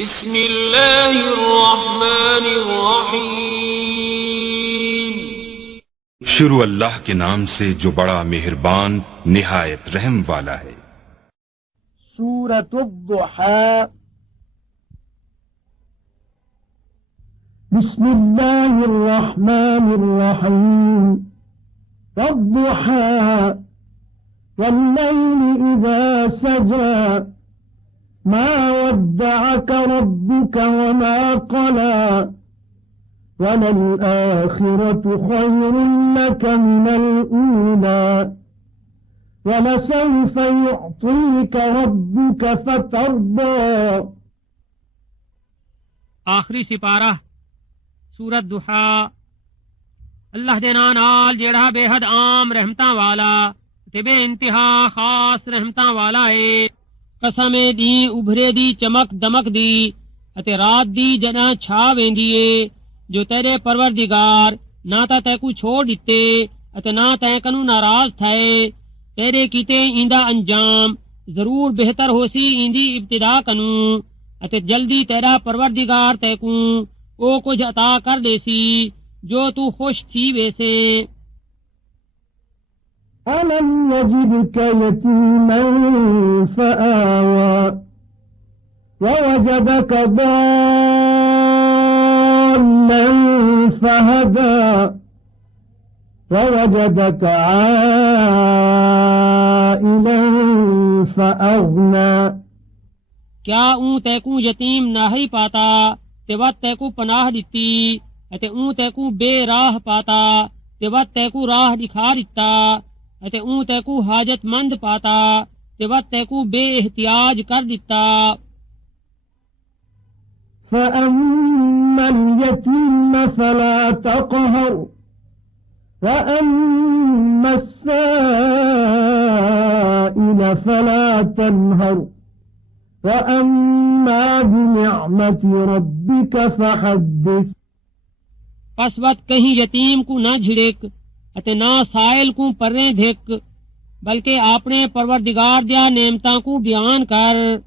बिस्मिल्लाहिर्रहमानिर्रहीम। शुरू अल्लाह के नाम से जो बड़ा मेहरबान निहायत रहम वाला है। सूरतुद्दुहा। बिस्मिल्लाहिर्रहमानिर्रहीम। वद्दुहा वल्लैलि इज़ा सजा मा वद्दअक रब्बुक वमा क़ला वलल्आखिरतु खैरुन लक मिनल ऊला वलसौफ युअतीक रब्बुक फतर्दा। आखिरी सिपारा सूरत दुहा। अल्लाह दे नाम नाल जेड़ा बेहद आम रहमतां वाला ते बे इंतहा खास रहमतां वाला है। कसम ए दी उभरे दी चमक दमक दी अते रात दी जॾां छा वेंदी है जो तेरे परवरदिगार ना ता तैकू छोड़ दिते अते ना तै कनू नाराज थाए। तेरे कीते ईंदा अंजाम जरूर बेहतर होसी ईंदी इब्तिदा कनू अते जल्दी तेरा परवरदिगार तैकू ओ कुछ अता कर देसी जो तू खुश थी वैसे। अलम यजिदक यतीमन फआवा ववजदक दाल्लन फहदा ववजदक आइलन फअगना। क्या ऊं तैकू यतीम नाही पाता ते वत तैकू पनाह दिती अते ऊं तैकू बेराह पाता ते वत तैकू राह दिखा दिता अते ऊं तैकू हाजतमंद पाता ते वत तैकू बेएहतियाज कर दिता। فأما اليتيم فلا تقهر وأما السائل فلا تنهر وأما بنعمة ربك فحدث। पस वत कहीं यतीम को न झिड़क अते ना साइल को पर्रे धिक बल्कि अपने परवरदिगार दिया नेमतां को बयान कर।